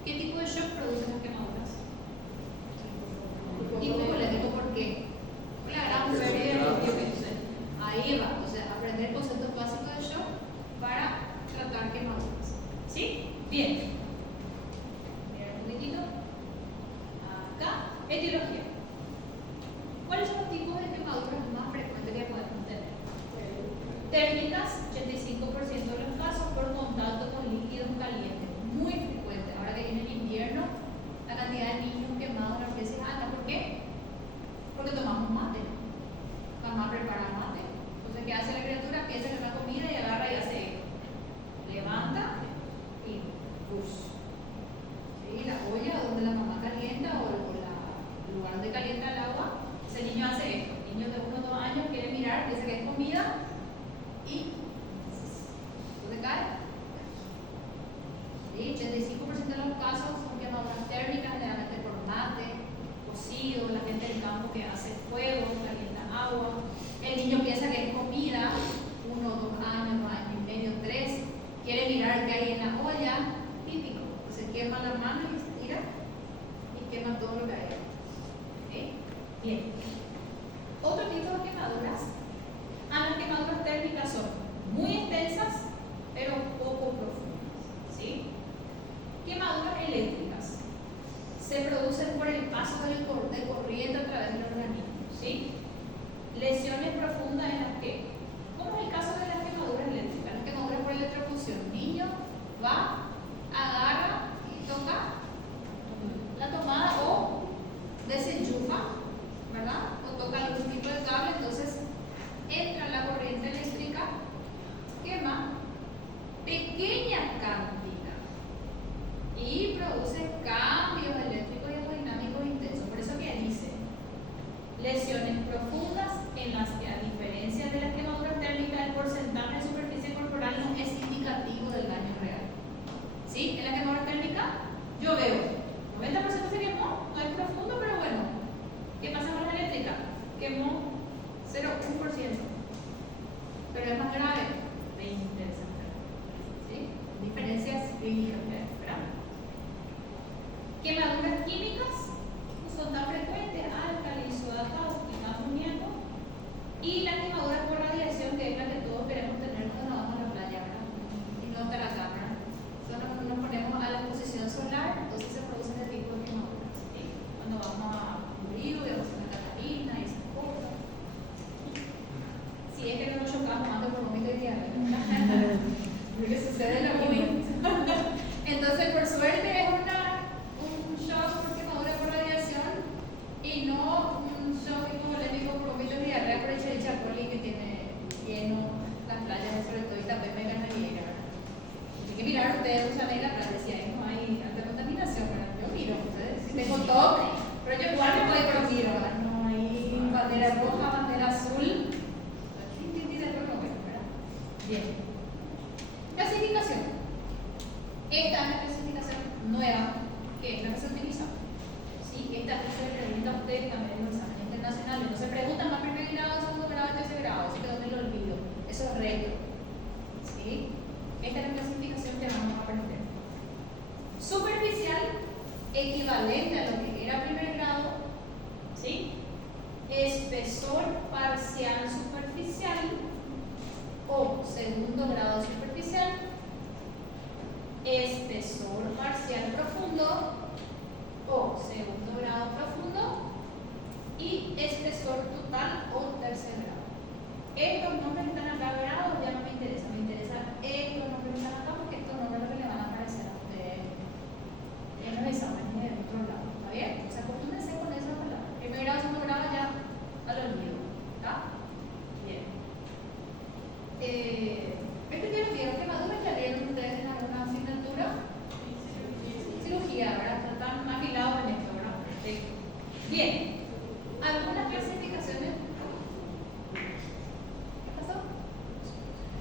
¿Qué tipo de shock producen las quemaduras? Hipovolémico, ¿por qué? La gran mayoría de los tipos. Ahí va. O sea, aprender conceptos básicos de shock Clasificación. Esta es la clasificación nueva, que es la que se utiliza. Sí, esta que se pregunta a ustedes también en los exámenes internacionales. No se preguntan más primer grado, segundo grado, tercer grado, así que no me lo olvido. Eso es retro. ¿Sí? Esta es la clasificación que vamos a aprender. Superficial, equivalente a lo que era primer grado. ¿Sí? Espesor parcial superficial o segundo grado superficial. Espesor parcial profundo o segundo grado profundo y espesor total o tercer grado. Estos nombres están acá grados, ya no me interesa, me interesa estos nombres que están acá porque estos nombres es lo que le van a aparecer a ustedes en los exámenes de otro lado. ¿Está bien? O sea, acostúmense con esa palabra. Primer grado, segundo grado ya al olvido. ¿Está? Bien. ¿Este tiene vieron que maduras que vieron ustedes en alguna asignatura? Cirugía, ¿verdad? Están afilados en esto, ¿verdad? Perfecto. Bien. Algunas clasificaciones. ¿Qué pasó?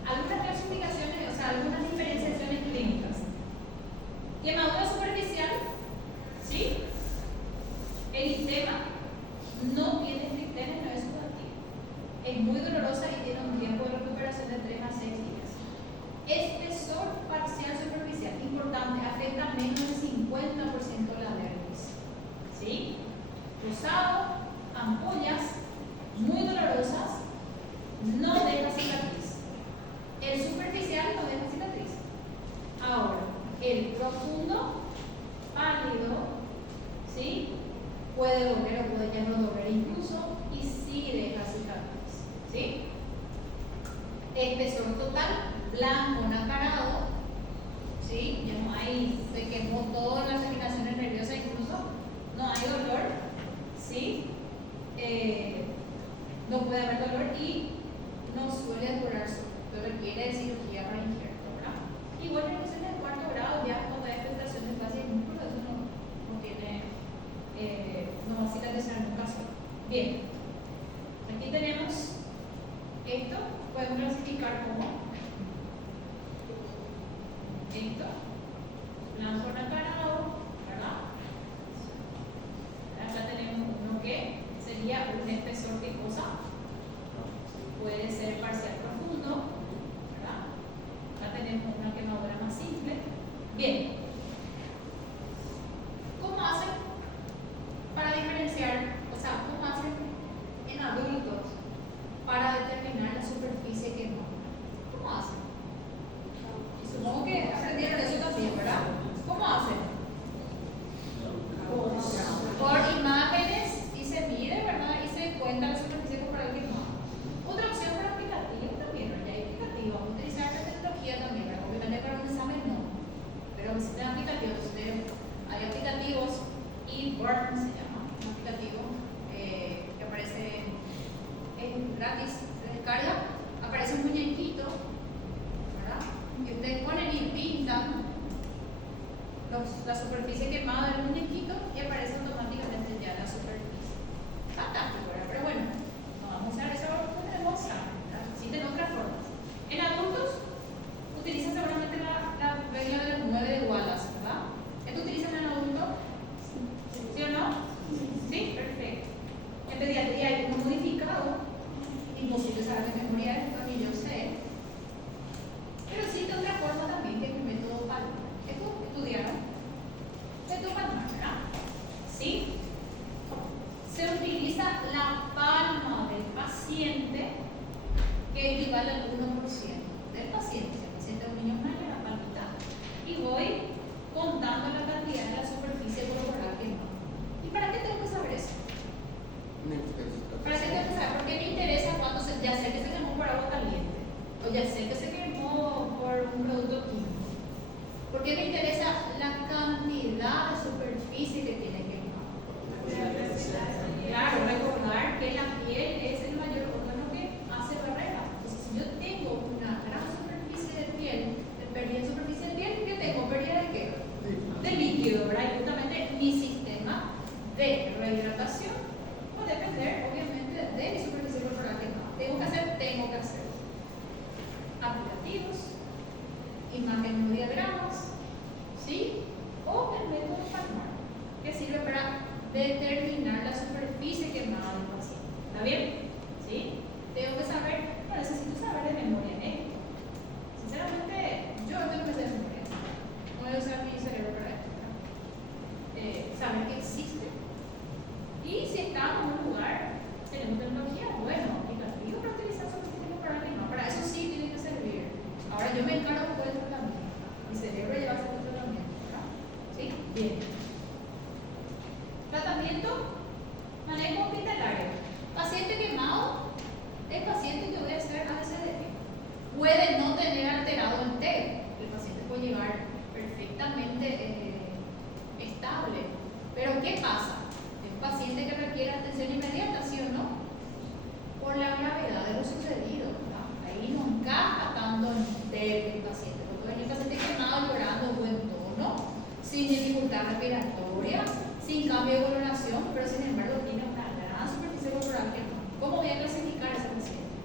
Algunas clasificaciones, o sea, algunas diferenciaciones clínicas. Quemadura superficial, ¿sí? Eritema no tiene eritema, no es subactivo. Es muy dolorosa y tiene un tiempo de recuperación de 3 a 6 días. Espesor parcial superficial, importante, afecta menos del 50% de la dermis. ¿Sí? Rosado, ampollas, muy dolorosas, no deja cicatriz. El superficial no deja cicatriz. Ahora, el profundo, pálido, ¿sí? Puede doler o puede ya no doler incluso y sí deja cicatriz. ¿Sí? Espesor total, blanco, nacarado, ¿sí? Ya no hay, se quemó todas las terminaciones nerviosas incluso, no hay dolor, ¿sí? No puede haber dolor y no suele durar solo, requiere cirugía para injerto, ¿verdad? Igual en el cuarto grado ya cuando hay afectación de fascia y músculo, eso no tiene, no va a cicatrizar en un caso. Bien, aquí tenemos esto, podemos clasificar como esto, blanco nacarado, ¿verdad? Acá tenemos uno que sería un espesor de cosa, puede ser parcial profundo, ¿verdad? Acá tenemos una quemadura más simple. Bien, ¿cómo hacen para diferenciar, o sea, cómo hacen en adultos para determinar la superficie quemada? ¿Cómo hacen? Y supongo que aprendieron eso también, ¿verdad? ¿Cómo hacen? Por imágenes y se mide, ¿verdad? Y se cuenta la superficie corporal quemada. Otra opción para aplicativo también, ¿verdad? Hay aplicativos, vamos a utilizar la tecnología también, ¿verdad? Obviamente para un examen no, pero existen aplicativos, hay aplicativos y Burn se llama, un aplicativo que aparece gratis, se descarga, aparece un muñequito, ¿verdad? Que ustedes ponen y pintan la superficie quemada del muñequito y aparece automáticamente ya la superficie. Fantástico, ¿verdad? Pero bueno, no vamos a usar eso con el examen, ¿verdad? Existen otras formas. En adultos utilizan seguramente la regla de los 9 de Wallace, ¿verdad? ¿Esto utilizan en adulto? ¿Sí o no? Sí, perfecto. En pediatría hay uno modificado, imposible saber de memoria esto, ni yo sé. Pero existe otra forma también que es el método palmar. ¿Esto estudiaron? Método palmar, ¿verdad? ¿Sí? Se utiliza la palma del paciente, que equivale al 1% del paciente. Si el paciente es un niño mayor, la palmita. Y voy contando la cantidad de la superficie corporal quemada. ¿Y para qué tengo que saber eso? ¿Para qué tengo que saber? Porque me interesa cuando ya sé que se quemó por agua caliente o ya sé que se quemó por un producto químico. ¿Por qué me interesa la cantidad de superficie que tiene quemado? Claro, recordar que la piel es el mayor órgano que hace barrera. Entonces, si yo tengo una gran superficie de piel, pérdida de superficie de piel, ¿qué tengo? ¿Pérdida de qué? De líquido, ¿verdad? Y justamente mi sistema de rehidratación va a depender, obviamente, de mi superficie corporal quemada. Tengo que hacer aplicativos yo me encargo del tratamiento. Mi cerebro lleva a hacer el tratamiento, ¿verdad? ¿Sí? Bien. Tratamiento, manejo hospitalario. Paciente quemado, el paciente que voy a hacer ABCDE puede no tener alterado el TEG. El paciente puede llegar perfectamente estable. Pero ¿qué pasa? Es un paciente que requiere atención inmediata, ¿sí o no? Por la gravedad de lo sucedido, ¿verdad? Ahí no encaja tanto en TEG el paciente. Porque el paciente quemado llorando en buen tono, sin dificultad respiratoria, sin cambio de coloración, pero sin embargo tiene una gran superficie corporal quemada. ¿Cómo voy a clasificar a ese paciente?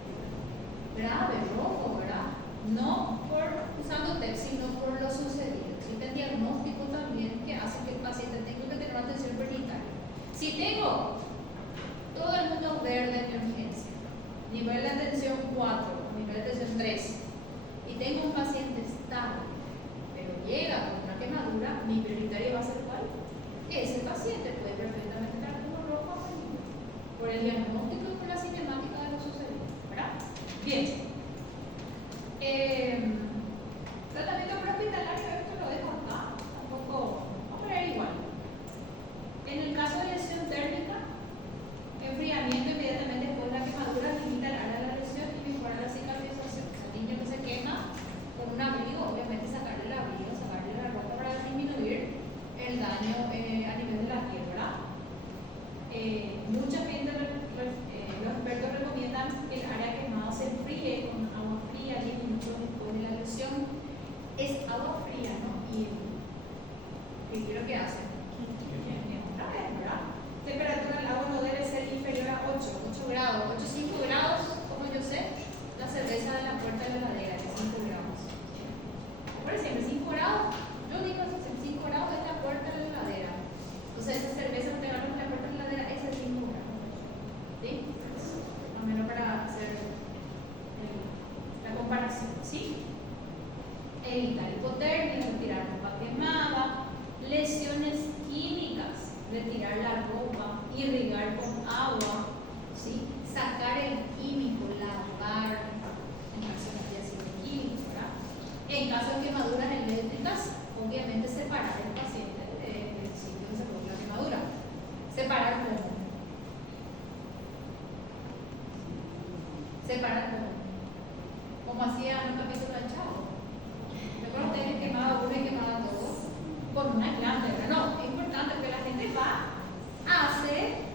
Grave, rojo, ¿verdad? No por usando TEG, sino por lo sucedido. Existen diagnósticos también que hacen que el paciente tenga que tener una atención prioritaria. Si tengo todo el mundo verde en urgencia, nivel de atención 4, nivel de atención 3, y tengo un paciente estable, pero llega con una quemadura, mi prioritario va a ser ¿cuál? Ese paciente puede perfectamente estar como rojo amarillo por el diagnóstico y por la cinemática de lo sucedido, ¿verdad? Bien. Tratamiento prehospitalario, esto lo dejo acá, tampoco, vamos a ver igual. En el caso de lesión térmica, enfriamiento inmediatamente después de la quemadura limita el área de la lesión y mejora la cicatrización. O sea, el niño que se quema con un abrigo, obviamente sacarle el abrigo, sacarle la ropa para disminuir el daño a nivel de la piel, ¿verdad? Mucha gente, los expertos recomiendan que el área quemada se enfríe con agua fría 10 minutos después de la lesión. Es agua fría, ¿no? Y ¿qué quiero que hacen? Otra vez, ¿verdad? Temperatura del agua no debe ser inferior a 8 grados. 5 grados, como yo sé, la cerveza de la puerta de la heladera es 5 grados. Por ejemplo, 5 grados, yo digo 5 grados es la puerta de la heladera. Entonces, esa cerveza que te van a la puerta de la heladera es 5 grados. ¿Sí? Al menos para hacer la comparación, ¿sí? Evitar hipotermia, retirar ropa quemada, lesiones químicas, retirar la ropa, irrigar con agua, ¿sí? Sacar el químico, lavar, en caso de ácido químico, ¿verdad? En caso de quemaduras eléctricas, obviamente separar el paciente del sitio donde se produce la quemadura. Separar cómo. Separar cómo. Como hacía en un capítulo del Chavo. Recuerdo que ustedes quemaba uno y quemaba todo con una aislante, ¿verdad? No, es importante porque la gente va, hace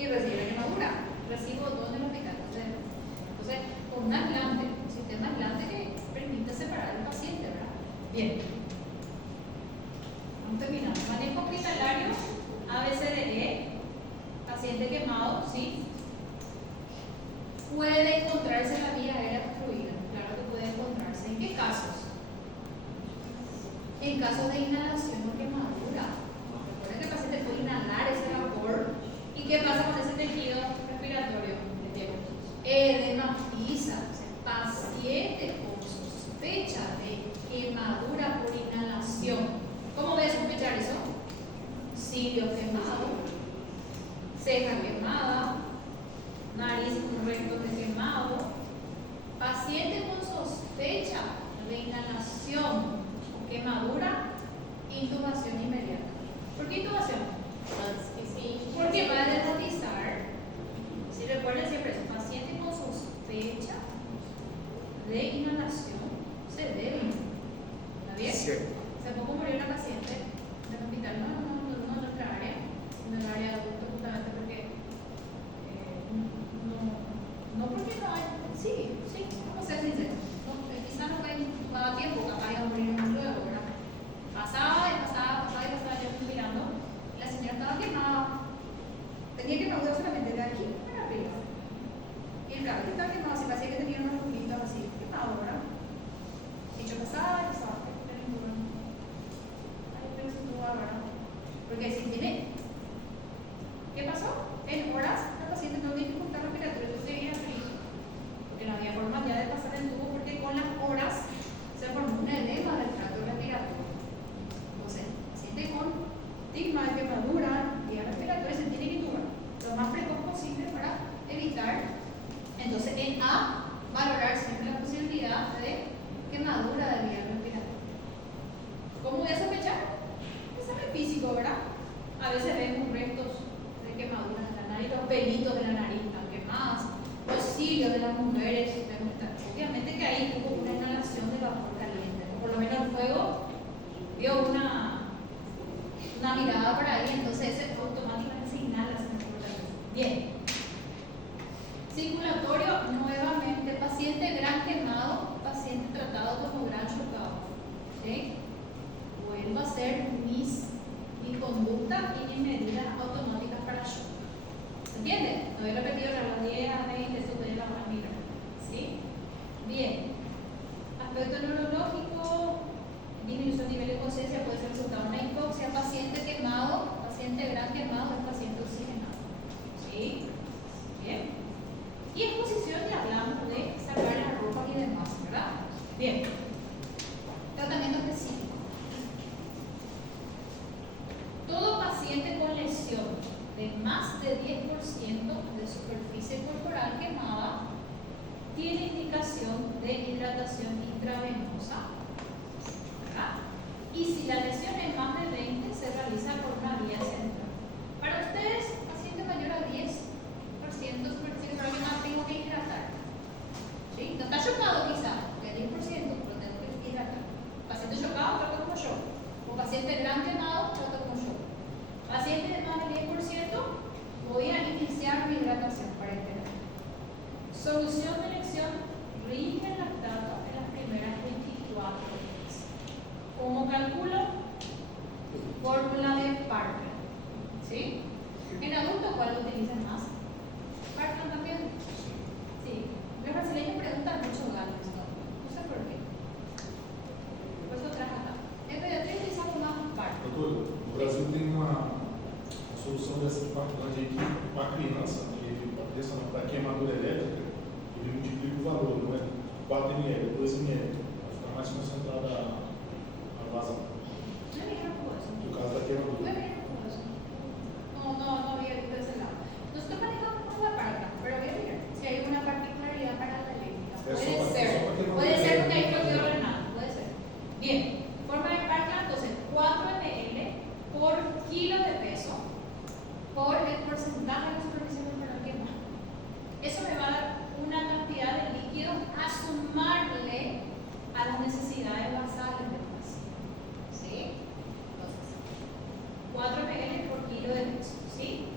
y recibe la quemadura. Recibo todo en el hospital. Entonces, con un aislante, un sistema aislante que permite separar al paciente, ¿verdad? Bien. Vamos terminando. Manejo hospitalario, ABCDE, paciente quemado, ¿sí? Puede encontrarse la vía aérea obstruida. Claro que puede encontrarse. ¿En qué casos? En casos de inhalación o quemadura. Recuerden que el paciente puede inhalar ese vapor. ¿Y qué pasa con ese tejido respiratorio? Edema, pisa. Paciente con sospecha de quemadura por inhalación. ¿Cómo voy a sospechar eso? Cilios quemados, ceja quemada, nariz con restos de quemado. Paciente con sospecha de inhalación o quemadura, intubación inmediata. ¿Por qué intubación? Porque va a desmatizar. Si recuerden siempre eso, paciente con sospecha de inhalación se debe intubar. ¿Está bien? Sí. Se puede morir una paciente del hospital, no en nuestra área, en el área de adultos, justamente porque no porque no hay, sí, vamos a ser sinceros, quizás no va a tiempo, capaz de morir más luego, ¿verdad? Pasaba, yo estoy mirando, y la señora estaba quemada, tenía quemadura solamente de aquí para arriba, y el cabello estaba quemado, se parecía que tenía unos rulitos así, quemado, ¿verdad? Hecho pasaba, de más de 10% de superficie corporal quemada tiene indicación de hidratación intravenosa, ¿verdad? Y si la lesión es más de 20, se realiza por una vía central. Para ustedes, paciente mayor a 10%, superficie corporal quemada, tengo que hidratar. ¿Sí? No está chocado quizá, porque 10%, pero tengo que hidratar. Paciente chocado, trato como yo. O paciente gran quemado, trato como yo. Paciente de más del 10%, voy a iniciar mi hidratación para esperar. Solución de elección, rige lactato en las primeras 24 horas. ¿Cómo calculo? Fórmula de Parkland. ¿Sí? En adultos, ¿cuál lo utilizan más? Parkland también. Sí. Los brasileños preguntan mucho ganas, ¿no? No sé por qué. Por eso traje acá. En pediatría utilizamos más Parkland. Doutor, o Brasil tem uma solução dessa de Parkland aí que para a criança, para queimadura elétrica, ele multiplica o valor, não é 4 ml, 2 ml, para ficar mais concentrada a vazão. No es eso. No caso da No queimadura. es eso. No había visto ese lado. Nosotros manejamos más la Parkland, pero voy a ver si hay una particularidad para la eléctrica. Puede ser porque ahí no quedó nada, puede ser. Bien, forma de Parkland, entonces 4 ml por kilo de peso por el porcentaje de superficie corporal quemada. Eso me va a dar una cantidad de líquido a sumarle a las necesidades basales del paciente. ¿Sí? Entonces, 4 ml por kilo de peso. ¿Sí?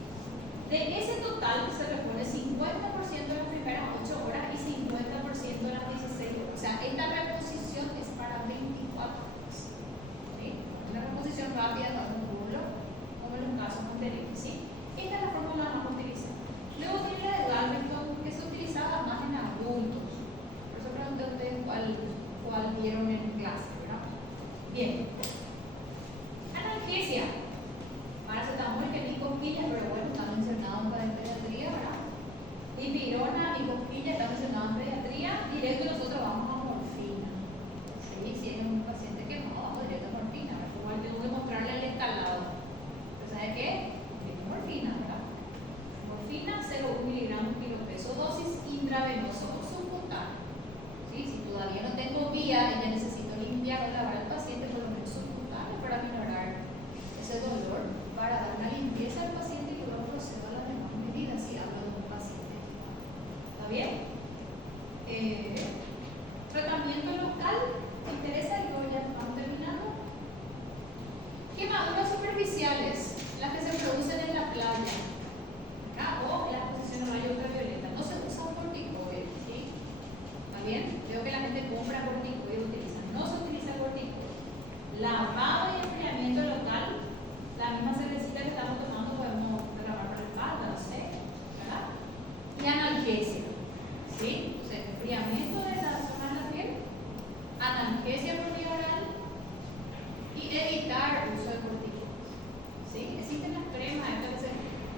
De ese total se le pone 50% en las primeras 8 horas y 50% en las 16 horas. O sea, esta reposición es para 24 horas. ¿Sí? Una reposición rápida para un rublo, como en los casos anteriores. ¿Sí? Esta es la fórmula que vamos a utilizar. Luego tiene la de Galveston, que se utilizaba más en adultos. Por eso pregunté a ustedes cuál vieron en clase, ¿verdad? Bien. Analgesia. Paracetamol, que ni cosquillas, pero bueno, está mencionado en pediatría, ¿verdad? Dipirona, ni cosquillas, está mencionado en pediatría. Directo nosotros vamos a morfina. ¿Sí? Si es un paciente que no, vamos directo a morfina. Igual tengo que mostrarle el escalado. ¿Pero sabe qué? Morfina, ¿verdad? Morfina, 0,1 miligramos kilo peso, dosis intravenoso o subcutáneo. ¿Sí? Si todavía no tengo vía y ya necesito limpiar o lavar al paciente, por lo menos subcutáneo para minorar ese dolor, para dar una limpieza al paciente y luego procedo a las demás medidas si hablo de un paciente. ¿Está bien? Tratamiento local, ¿te interesa? Y luego ya vamos terminando. Quemaduras superficiales, las que se producen en la playa, ¿verdad? O en la exposición a rayos ultravioleta. No se usa un corticoide, ¿sí? ¿Está bien? Veo que la gente compra corticoide y utiliza. No se utiliza corticoide. Lavado y enfriamiento local, la misma cervecita que estamos tomando podemos derramar por la espalda, no sé, ¿verdad? Y analgesia, ¿sí? O sea, enfriamiento de la zona de la piel, analgesia por vía oral y evitar uso de corticoides. ¿Sí? Existen las cremas, estas que se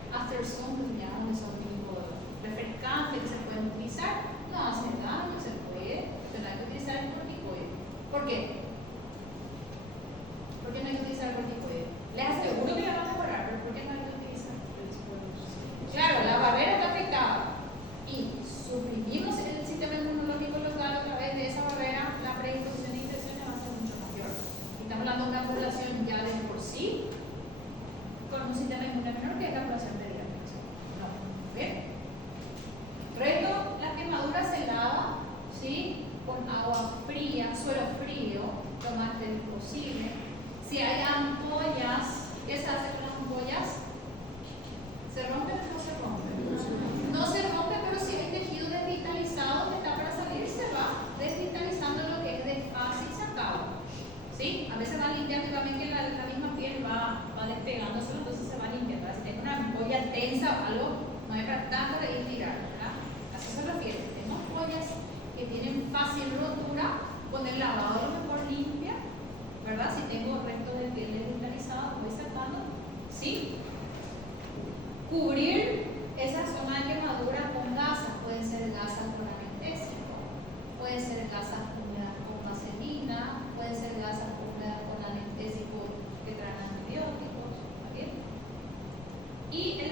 aftersun, que se llaman, que son tipo refrescantes, que se pueden utilizar, no hacen daño, se puede, pero hay que utilizar el corticoide. ¿Por qué? ¿Por qué no hay que utilizar el corticoide? Les aseguro que la van a mejorar, pero ¿por qué no hay que utilizar? Claro, la barrera está afectada y suprimimos el sistema inmunológico local a través de esa barrera, la predisposición a infecciones va a ser mucho mayor. Estamos hablando de una población ya de por sí con un sistema inmune menor que es la población pediátrica. No, ¿ven? Reto, la quemadura se lava, ¿sí? Con agua fría, suelo frío, lo más lento posible. Si hay ampollas, ¿qué se hace con las ampollas? ¿Se rompen o no se rompen? No se rompe, pero si hay tejido desvitalizado que está para salir, se va desvitalizando lo que es de fase y se acaba. ¿Sí? A veces va limpiando y también que la misma piel va despegándose, entonces se va limpiando. Si tengo una ampolla tensa o algo, no hay para tanto de ir tirar, ¿verdad? Así se refiere. Tengo ampollas que tienen fácil rotura, con el lavado a lo mejor limpia, ¿verdad? Si tengo restos de piel desvitalizada, voy sacando. ¿Sí? Cubrir esa zona de quemadura con gasas, pueden ser gasas con anestésico, pueden ser gasas húmedas con vaselina, pueden ser gasas húmedas con anestésico que traen antibióticos, ¿está bien? Y el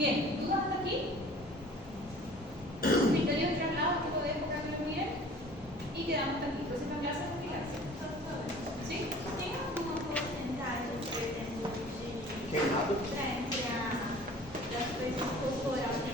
Bien, ¿dudas hasta aquí? Criterio de traslado que podés buscar en el bien y quedamos hasta aquí. Próxima clase, explicarse. ¿Sí? Tem alguma porcentagem, por exemplo, de Queimado? das coisas corporais